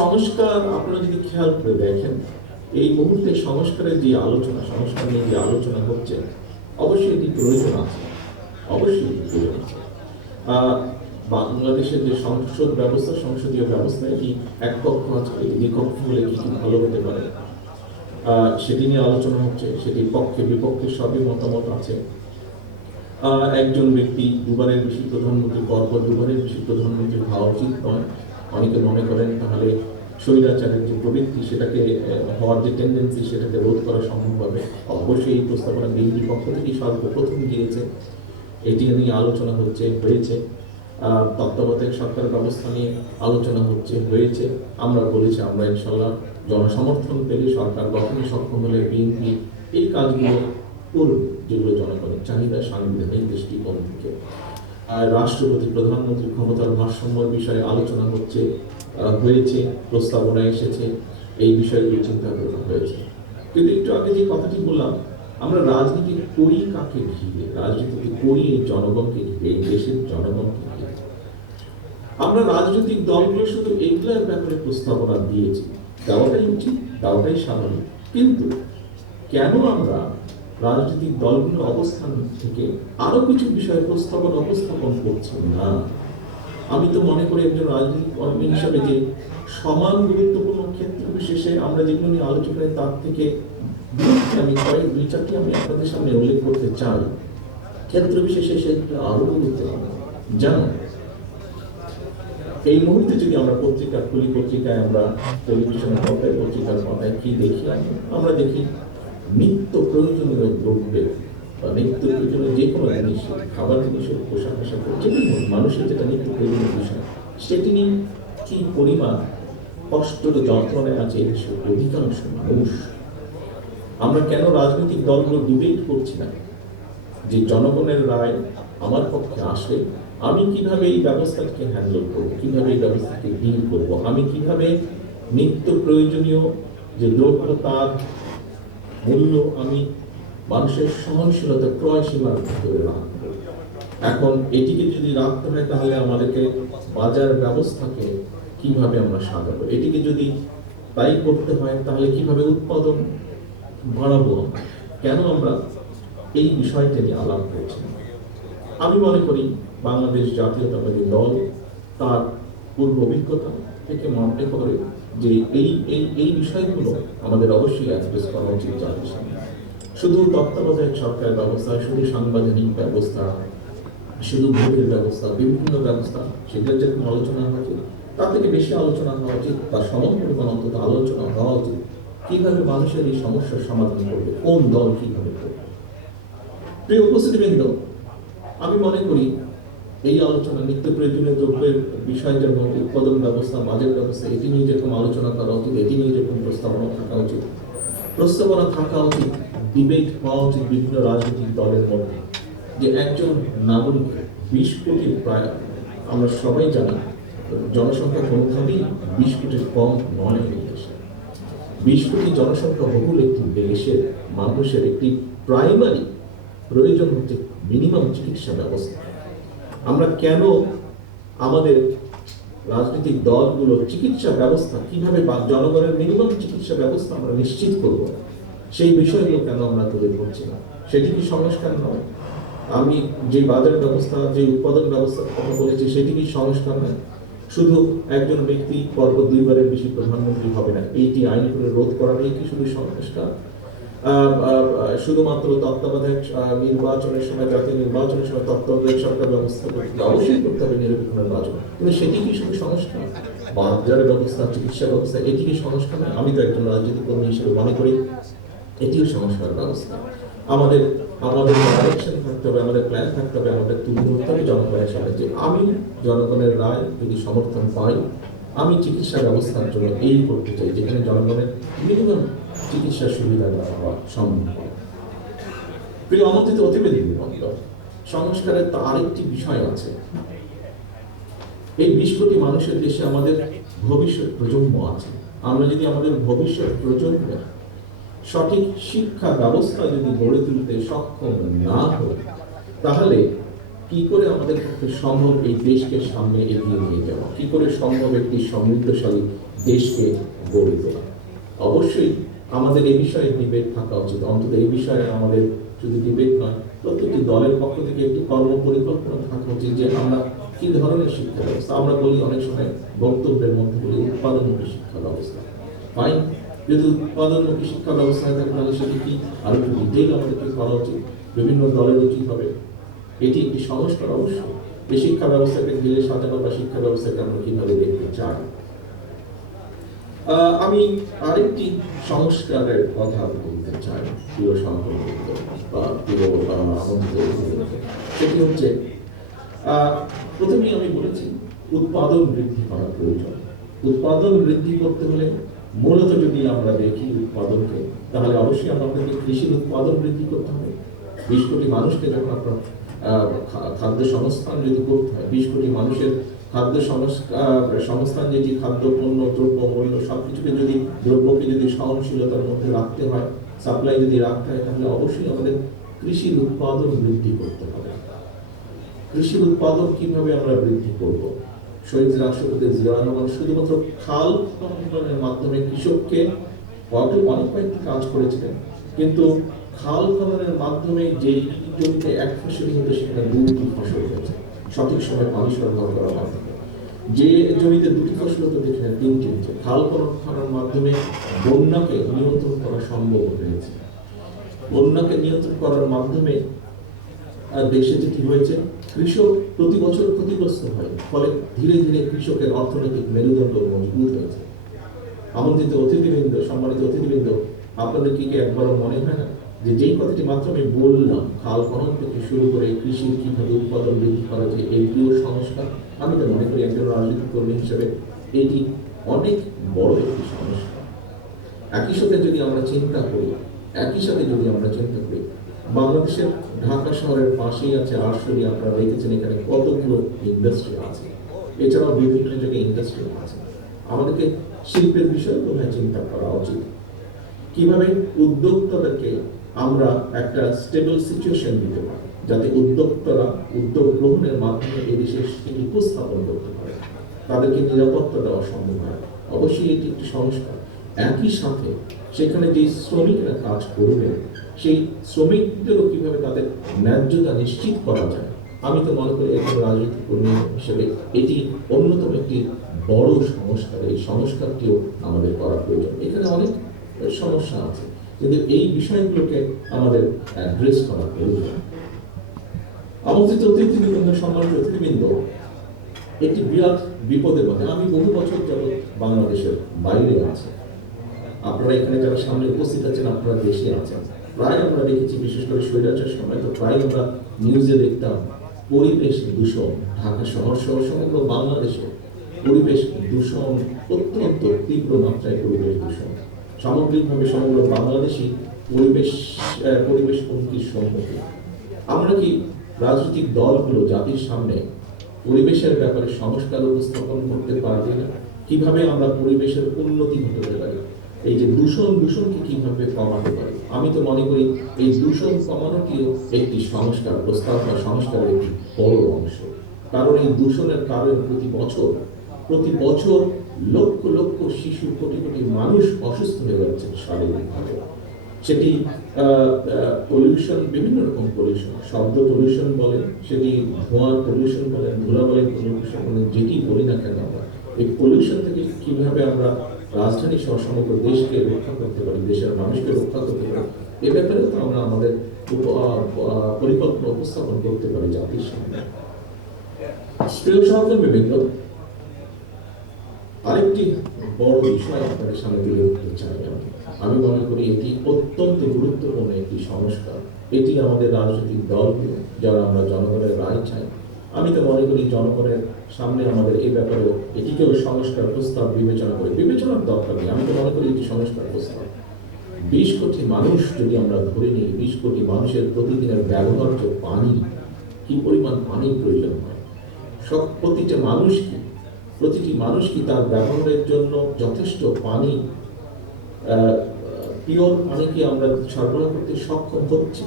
সংস্কার আপনারা যদি খেয়াল করে দেখেন, এই মুহূর্তে সংস্কারের যে আলোচনা, সংস্কার নিয়ে যে আলোচনা হচ্ছে, অবশ্যই এটি প্রয়োজন আছে, অবশ্যই এটি প্রয়োজন আছে। বাংলাদেশের যে সংসদ ব্যবস্থা, সংসদীয় ব্যবস্থা, এটি এক পক্ষ আছে, দ্বিপক্ষ হলে কি কি ভালো হতে পারে সেটি নিয়ে আলোচনা হচ্ছে। সেটির পক্ষে বিপক্ষে সবই মতামত আছে। একজন ব্যক্তি দুবারের বেশি প্রধানমন্ত্রী, পরপর দুবারের বেশি প্রধানমন্ত্রী হওয়া উচিত নয়। অনেকে মনে করেন তাহলে স্বৈরাচারের যে প্রবৃত্তি, সেটাকে হওয়ার যে টেন্ডেন্সি, সেটাকে রোধ করা সম্ভব হবে। অবশ্যই এই প্রস্তাবনা বিএনপির পক্ষ থেকেই সর্বপ্রথম দিয়েছে। এটি নিয়ে আলোচনা হয়েছে। তত্ত্বাবধায়ক সরকার ব্যবস্থা নিয়ে আলোচনা হয়েছে। আমরা বলেছি আমরা ইনশাল্লাহ জনসমর্থন পেলে, সরকার গঠনে সক্ষম হলে বিএনপি এই কাজগুলো করবে, যেগুলো জনগণের চাহিদা, সাংবিধানিক দৃষ্টিকোণ থেকে। রাষ্ট্রপতি প্রধানমন্ত্রী ক্ষমতার ভারসাম্যের বিষয়ে আলোচনা হয়েছে, প্রস্তাবনা এসেছে, এই বিষয়গুলো চিন্তা করা হয়েছে। কিন্তু একটু আগে যে কথাটি বললাম, আমরা রাজনীতি করি কাকে ঘিরে? রাজনীতি করি এই জনগণকে ঘিরে, এই দেশের জনগণকে ঘিরে। আমরা রাজনৈতিক দলগুলো শুধু এগুলোর ব্যাপারে প্রস্তাবনা দিয়েছি, দেওয়াটাই উচিত, দেওয়াটাই স্বাভাবিক। কিন্তু কেন আমরা রাজনৈতিক দলগুলোর অবস্থান থেকে আরো কিছু বিষয়ে উপস্থাপন করছি না? আমি তো মনে করি একজন রাজনৈতিক কর্মী হিসাবে যে সমান গুরুত্বপূর্ণ ক্ষেত্র বিশেষে আমরা যেগুলো নিয়ে আলোচনা করি, তার থেকে আমি দুই চারটি আমি আপনাদের সামনে উল্লেখ করতে চাই। ক্ষেত্র বিশেষে সেটা আরো গুরুত্বপূর্ণ। যেমন এই মুহূর্তে যদি আমরা পত্রিকা খুলি, পত্রিকায় আমরা টেলিভিশনের পর্দায়, পত্রিকার পর্দায় কি দেখি? আমরা দেখি নিত্য প্রয়োজনীয় দ্রব্যের বা নিত্য প্রয়োজনীয় যে কোনো জিনিস, খাবার জিনিসের, পোশাক আশাক, যেটি মানুষের যেটা নিত্য প্রয়োজনীয় বিষয়, সেটি নিয়ে কি পরিমাণ কষ্ট যন্ত্রণায় আছে অধিকাংশ মানুষ। আমরা কেন রাজনৈতিক দলগুলো ডিবেট করছি না যে জনগণের রায় আমার পক্ষে আসলে আমি কিভাবে এই ব্যবস্থাকে হ্যান্ডেল করবো, কিভাবে এই ব্যবস্থাকে ডিল করবো, আমি কিভাবে নিত্য প্রয়োজনীয় যে দ্রব্য তার মূল্য আমি মানুষের সহনশীলতা, ক্রয় সীমার ভিতরে রাখবো। এখন এটিকে যদি রাখতে হয়, তাহলে আমাদেরকে বাজার ব্যবস্থাকে কিভাবে আমরা সাজাবো, এটিকে যদি তাই করতে হয়, তাহলে কিভাবে উৎপাদন বাড়াবো, কেন আমরা এই বিষয়টা নিয়ে আলাপ করছি? আমি মনে করি বাংলাদেশ জাতীয়তাবাদী দল তার পূর্ব অভিজ্ঞতা থেকে মনে করে যে এই বিষয়গুলো আমাদের অবশ্যই অ্যাড্রেস করা উচিত জাতির সামনে। শুধু তত্ত্বাবধায়ক সরকার ব্যবস্থা, শুধু সাংবিধানিক ব্যবস্থা, শুধু ভোটের ব্যবস্থা, বিভিন্ন ব্যবস্থা, সেটার যেরকম আলোচনা হয়েছে, তার থেকে বেশি আলোচনা হওয়া উচিত, তার সমান পরিমাণ অন্তত আলোচনা হওয়া উচিত কিভাবে মানুষের এই সমস্যার সমাধান করবে, কোন দল কিভাবে করবে। প্রিয় উপস্থিতিবৃন্দ, আমি মনে করি এই আলোচনা নিত্য প্রয়োজনীয় দ্রব্যের বিষয়, যেমন উৎপাদন ব্যবস্থা, বাজেট ব্যবস্থা, এটি নিয়ে যেরকম আলোচনা করা উচিত, এটি নিয়ে যেরকম প্রস্তাবনা থাকা উচিত, ডিবেট হওয়া উচিত বিভিন্ন রাজনৈতিক দলের মধ্যে। যে একজন নাগরিক 20 কোটি, প্রায় আমরা সবাই জানি জনসংখ্যা কোনোভাবেই 20 কোটির কম নয় এই দেশে। 20 কোটি জনসংখ্যা বহুল একটি দেশের মানুষের একটি প্রাইমারি প্রয়োজন হচ্ছে মিনিমাম চিকিৎসা ব্যবস্থা। আমরা কেন আমাদের রাজনৈতিক দলগুলো চিকিৎসা ব্যবস্থা কিভাবে বা জনগণের মিনিমাম চিকিৎসা ব্যবস্থা আমরা নিশ্চিত করব, সেই বিষয়গুলো কেন আমরা তুলে ধরছি না? সেটি কি সংস্কার নয়? আমি যে বাজার ব্যবস্থা, যে উৎপাদন ব্যবস্থার কথা বলেছি, সেটি কি সংস্কার নয়? শুধু একজন ব্যক্তি পরপর 2 বারের বেশি প্রধানমন্ত্রী হবে না, এইটি আইন করে রোধ করাটাই কি শুধু সংস্কার? শুধুমাত্র তত্ত্বাবধায়ক নির্বাচনের সময়, জাতীয় নির্বাচনের সময় তত্ত্বাবধায়ক সরকার ব্যবস্থা অবশ্যই করতে হবে নিরপেক্ষ নির্বাচন, কিন্তু সেটি কি শুধু সংস্কার? বাজারের ব্যবস্থা, চিকিৎসা ব্যবস্থা, এটি কি সংস্কার নয়? আমি তো একজন রাজনৈতিক কর্মী হিসেবে মনে করি এটিও সংস্কার ব্যবস্থা। আমাদের ডাইরেকশন থাকতে হবে, আমাদের প্ল্যান থাকতে হবে, আমাদের তুলে ধরতে হবে জনগণের সামনে যে আমি জনগণের রায় যদি সমর্থন পাই, আমি চিকিৎসা ব্যবস্থার জন্য এই করতে চাই যেখানে জনগণের মিনিমাম চিকিৎসা সুবিধা দেওয়া সম্ভব হয়। প্রিয় আমন্ত্রিত অতিথি বৃন্দ, সংস্কারের তো আরেকটি বিষয় আছে। এই 20 কোটি মানুষের দেশে আমাদের ভবিষ্যৎ প্রজন্ম আছে। আমরা যদি আমাদের ভবিষ্যৎ প্রজন্মের সঠিক শিক্ষা ব্যবস্থা যদি গড়ে তুলতে সক্ষম না হই, তাহলে কি করে আমাদের পক্ষে সম্ভব এই দেশকে সামনে এগিয়ে নিয়ে যাওয়া? কি করে সম্ভব একটি সমৃদ্ধশালী দেশকে গড়ে তোলা। অবশ্যই আমাদের এই বিষয়ে ডিবেট থাকা উচিত, অন্তত এই বিষয়ে আমাদের শুধু ডিবেট নয়, প্রত্যেকটি দলের পক্ষ থেকে একটি কর্ম পরিকল্পনা থাকা উচিত যে আমরা কি ধরনের শিক্ষা ব্যবস্থা। আমরা বলি অনেক সময় বক্তব্যের মধ্যে বলি উৎপাদনমুখী শিক্ষা ব্যবস্থা। ফাইন, যদি উৎপাদনমুখী শিক্ষা ব্যবস্থা হয়ে থাকে তাহলে সেটি কি আরো একটু ডিটেইল আমাদেরকে করা উচিত, বিভিন্ন দলের উচিত হবে। এটি একটি সংস্কার অবশ্যই। এই শিক্ষা ব্যবস্থাকে ঘিরে সাজানো বা শিক্ষা ব্যবস্থাকে আমরা কিভাবে দেখতে চাই। আমি আরেকটি সংস্কারের কথা বলতে চাই প্রিয় সহকর্মী বা প্রিয় আমন্ত্রিত, সেটি হচ্ছে প্রথমেই আমি বলেছি উৎপাদন বৃদ্ধি করা প্রয়োজন। উৎপাদন বৃদ্ধি করতে হলে মূলত যদি আমরা দেখি উৎপাদনকে, তাহলে অবশ্যই আমাদেরকে কৃষির উৎপাদন বৃদ্ধি করতে হবে। 20 কোটি মানুষকে যখন আপনার খাদ্য সংস্থান যদি করতে হয়, 20 কোটি মানুষের খাদ্য সংস্থান যেটি খাদ্য পণ্য দ্রব্য মূল্য সবকিছুকে যদি দ্রব্যকে যদি সহনশীলতার মধ্যে রাখতে হয়, সাপ্লাই যদি রাখতে হয়, তাহলে অবশ্যই আমাদের কৃষির উৎপাদন বৃদ্ধি করতে হবে। কৃষির উৎপাদন কিভাবে আমরা বৃদ্ধি করব? শহীদ রাষ্ট্রপতি জিয়া রহমান শুধুমাত্র খাল খননের মাধ্যমে কৃষককে অনেক কয়েকটি কাজ করেছিলেন, কিন্তু খাল খননের মাধ্যমে যে জমিতে এক ফসলই হতো সেখানে 2টি ফসল হয়েছে সঠিক সময় পানি সরবরাহ করার মাধ্যমে। যে জমিতে 2টি ফসল হতো সেখানে 3টি হচ্ছে। খাল খননের মাধ্যমে বন্যাকে নিয়ন্ত্রণ করা সম্ভব হয়েছে। বন্যাকে নিয়ন্ত্রণ করার মাধ্যমে দেশে যেটি হয়েছে, কৃষক প্রতি বছর ক্ষতিগ্রস্ত হয়, ফলে ধীরে ধীরে কৃষকের অর্থনৈতিক মেরুদণ্ড মজবুত হয়েছে। আমন্ত্রিত অতিথিবৃন্দ, সম্মানিত অতিথিবৃন্দ, আপনাদের কি একবারও মনে হয় না যে যেই কথাটি মাত্র আমি বললাম, খাল খনন থেকে শুরু করে কৃষির কিভাবে উৎপাদন বৃদ্ধি করা যায়, এই প্রিয় সংস্কার, আমি তো মনে করি একজন রাজনৈতিক কর্মী হিসেবে এটি অনেক বড় একটি সংস্কার। একই সাথে যদি আমরা চিন্তা করি বাংলাদেশের ঢাকা শহরের পাশেই আছে আশুলিয়া, আপনারা দেখেছেন এখানে কতগুলো ইন্ডাস্ট্রি আছে, এছাড়াও বিভিন্ন জায়গায় ইন্ডাস্ট্রি আছে। আমাদেরকে শিল্পের বিষয়ে কোথায় চিন্তা করা উচিত, কিভাবে উদ্যোক্তাদেরকে আমরা একটা স্টেবল সিচুয়েশন দিতে পারি, যাতে উদ্যোক্তারা উদ্যোগ গ্রহণের মাধ্যমে এই দেশে উপস্থাপন করতে পারে, তাদেরকে নিরাপত্তা দেওয়া সম্ভব হয়। অবশ্যই এটি একটি সংস্কার। একই সাথে সেখানে যে শ্রমিকরা কাজ করবে, সেই শ্রমিকদেরও কিভাবে তাদের ন্যায্যতা নিশ্চিত করা যায়। আমি তো মনে করি একজন রাজনৈতিক কর্মী হিসেবে এটি অন্যতম একটি বড় সংস্কার। এই সংস্কারটিও আমাদের করা প্রয়োজন। এখানে অনেক সমস্যা আছে, কিন্তু এই বিষয়গুলোকে আমাদের অ্যাড্রেস করা প্রয়োজন। আমন্ত্রিত অতিথিবৃন্দ, সম্মানিত অতিথিবৃন্দ, একটি বিরাট বিপদের মধ্যে আমি বহু বছর যাবৎ বাংলাদেশের বাইরে আছি। আপনারা এখানে যারা সামনে উপস্থিত আছেন, আপনারা দেশে আছেন। প্রায় আমরা দেখেছি, বিশেষ করে স্বৈরাচার সময় তো প্রায় আমরা নিউজে দেখতাম পরিবেশ দূষণ। ঢাকা শহর সহ সমগ্র বাংলাদেশে পরিবেশ দূষণ অত্যন্ত তীব্র মাত্রায় পরিবেশ দূষণ। সামগ্রিকভাবে সমগ্র বাংলাদেশই পরিবেশ হুমকির সম্মুখীন। আমরা কি রাজনৈতিক দলগুলো জাতির সামনে পরিবেশের ব্যাপারে সংস্কার উপস্থাপন করতে পারবে না? কিভাবে আমরা পরিবেশের উন্নতি ঘটাতে পারি? এই যে দূষণকে কিভাবে কমাতে পারি? আমি তো মনে করি এই দূষণ কমানোটিও একটি সংস্কার প্রস্তাব বা সংস্কারের একটি বড় অংশ। কারণ এই দূষণের কারণে প্রতি বছর লক্ষ লক্ষ শিশু, কোটি কোটি মানুষ অসুস্থ হয়ে যাচ্ছে শারীরিকভাবে। সেটি পলিউশন, বিভিন্ন রকম পলিউশন, শব্দ পলিউশন বলেন, সেটি ধোঁয়ার পলিউশন বলেন, ধুলাবালির পলিউশন বলেন, যেটি বলি না কেন, আমরা এই পলিউশন থেকে কিভাবে আমরা রাজধানী সহ সমগ্র দেশকে রক্ষা করতে পারি, দেশের মানুষকে রক্ষা করতে পারি, এ ব্যাপারে তো আমরা আমাদের পরিকল্পনা উপস্থাপন করতে পারি জাতির সামনে। প্রিয় সহকর্মীবৃন্দ, আরেকটি বড় বিষয় আপনাদের সামনে তুলে ধরতে চাই। আমি মনে করি এটি অত্যন্ত গুরুত্বপূর্ণ একটি সংস্কার। এটি আমাদের রাজনৈতিক দলগুলো, যারা আমরা জনগণের রায় চাই, আমি তো মনে করি জনগণের সামনে আমাদের এই ব্যাপারেও এটিকেও সংস্কার প্রস্তাব বিবেচনার দরকার নেই। আমি তো মনে করি এটি সংস্কার প্রস্তাব। 20 কোটি মানুষ যদি আমরা ধরে নিই, 20 কোটি মানুষের প্রতিদিনের ব্যবহার্য পানি, কি পরিমাণ পানির প্রয়োজন হয়, প্রতিটি মানুষ কি তার ব্যবহারের জন্য যথেষ্ট পানি, পিওর পানি কি আমরা সরবরাহ করতে সক্ষম হচ্ছি?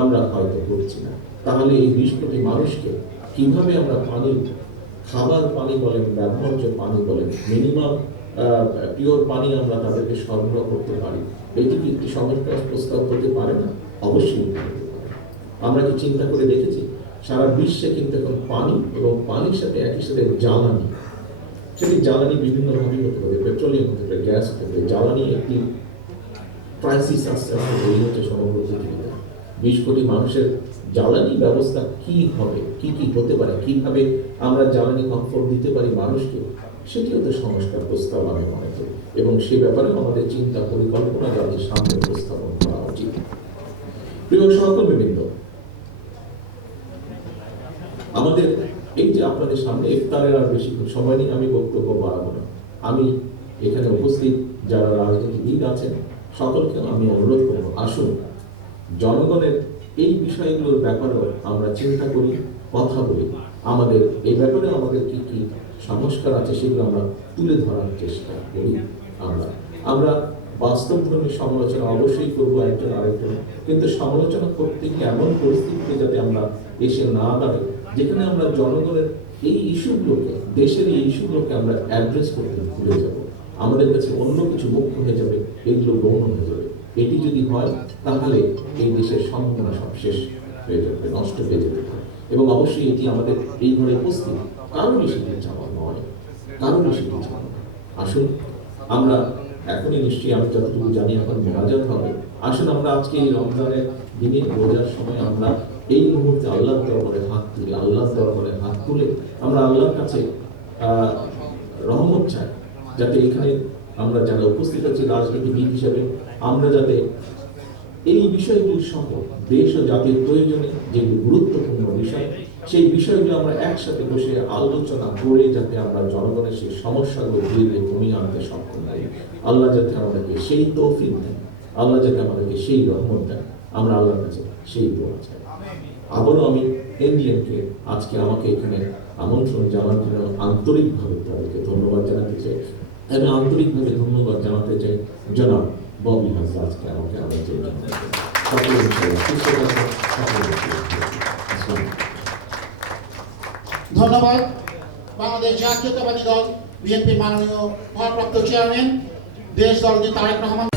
আমরা হয়তো করছি না। তাহলে এই 20 কোটি মানুষকে কিভাবে আমরা পানি, খাবার পানি বলেন, ব্যবহার্য পানি বলেন, মিনিমাম পিওর পানি আমরা তাদেরকে সরবরাহ করতে পারি, এটি কি একটি সংস্কার প্রস্তাব হতে পারে না? অবশ্যই হতে পারে। আমরা কি চিন্তা করে দেখেছি সারা বিশ্বে কিন্তু এখন পানি এবং পানির সাথে একই সাথে জ্বালানি, সেটি জ্বালানি বিভিন্নভাবে হতে পারে, পেট্রোলিয়াম হতে পারে, গ্যাস হতে পারে, জ্বালানি একটি ক্রাইসিস আস্তে আস্তে তৈরি হচ্ছে সমগ্র পৃথিবীতে। 20 কোটি মানুষের জ্বালানি ব্যবস্থা কি হবে, কি কি হতে পারে, কিভাবে আমরা জ্বালানি কমফোর্ট দিতে পারি মানুষকে, সেটিও তো সংস্কার প্রস্তাব আমি মনে করি, এবং সে ব্যাপারে আমাদের চিন্তা পরিকল্পনা যাদের সামনে উপস্থাপন করা উচিত। প্রিয় সহকর্মীবৃন্দ, আমাদের এই যে আপনাদের সামনে ইফতারের আর বেশি সময় নেই, আমি বক্তব্য বাড়াবো না। আমি এখানে উপস্থিত যারা রাজনীতিবিদ আছেন সকলকে আমি অনুরোধ করবো, আসুন জনগণের এই বিষয়গুলোর ব্যাপারেও আমরা চিন্তা করি, কথা বলি, আমাদের এই ব্যাপারে আমাদের কি কি সংস্কার আছে সেগুলো আমরা তুলে ধরার চেষ্টা করি। আমরা বাস্তবধর্মী সমালোচনা অবশ্যই করবো একজন আরেকজন, কিন্তু সমালোচনা করতে গিয়ে এমন পরিস্থিতিতে যাতে আমরা এসে না দাঁড়াই যেখানে আমরা জনগণের এই ইস্যুগুলোকে, দেশের এই ইস্যুগুলোকে আমরা অ্যাড্রেস করতে ভুলে যাব, আমাদের কাছে অন্য কিছু মুখ্য হয়ে যাবে, এগুলো গৌণ হয়ে যাবে। এটি যদি হয় তাহলে এই দেশের সম্ভাবনা সব শেষ হয়ে যাবে, নষ্ট হয়ে যাবে। এবং অবশ্যই এটি আমাদের এই ঘরে উপস্থিত কারণই সেটি চাওয়া নয়, কারণই সেটি চাওয়া নয়। আসুন আমরা এখনই নিশ্চয়ই, আমি যতটুকু জানি এখন মোনাজাত হবে, আসুন আমরা আজকে এই রমজানের দিনে রোজার সময় আমরা এই মুহূর্তে আল্লাহর দরবারে হাত তুলি, আল্লাহর দরবারে হাত তুলে আমরা আল্লাহর কাছে রহমত চাই, যাতে এখানে আমরা যারা উপস্থিত আছি রাজনীতিবিদ হিসেবে আমরা যাতে এই বিষয়গুলি সহ দেশ ও জাতির প্রয়োজনে যেগুলো গুরুত্বপূর্ণ বিষয়, সেই বিষয়গুলো আমরা একসাথে বসে আলোচনা করে যাতে আমরা জনগণের সেই সমস্যাগুলো ধীরে ধীরে কমিয়ে আনতে সক্ষম হই। আল্লাহ যাতে আমাদেরকে সেই তৌফিক দেন, আল্লাহ যাতে আমাদেরকে সেই রহমত দেন, আমরা আল্লাহর কাছে সেই দোয়া চাই। আবারও আমি এনডিএমকে আজকে আমাকে এখানে আমন্ত্রণ জানার জন্য আন্তরিকভাবে তাদেরকে ধন্যবাদ জানাতে চাই, এবং আন্তরিকভাবে ধন্যবাদ জানাতে চাই জনাব ববি হাজরাতকে আমাকে আমন্ত্রণ জানাতে চাই। ধন্যবাদ। বাংলাদেশ জাতীয়তাবাদী দল বিএনপির মাননীয় ভারপ্রাপ্ত চেয়ারম্যান দেশ দলনেতা তারেক রহমান।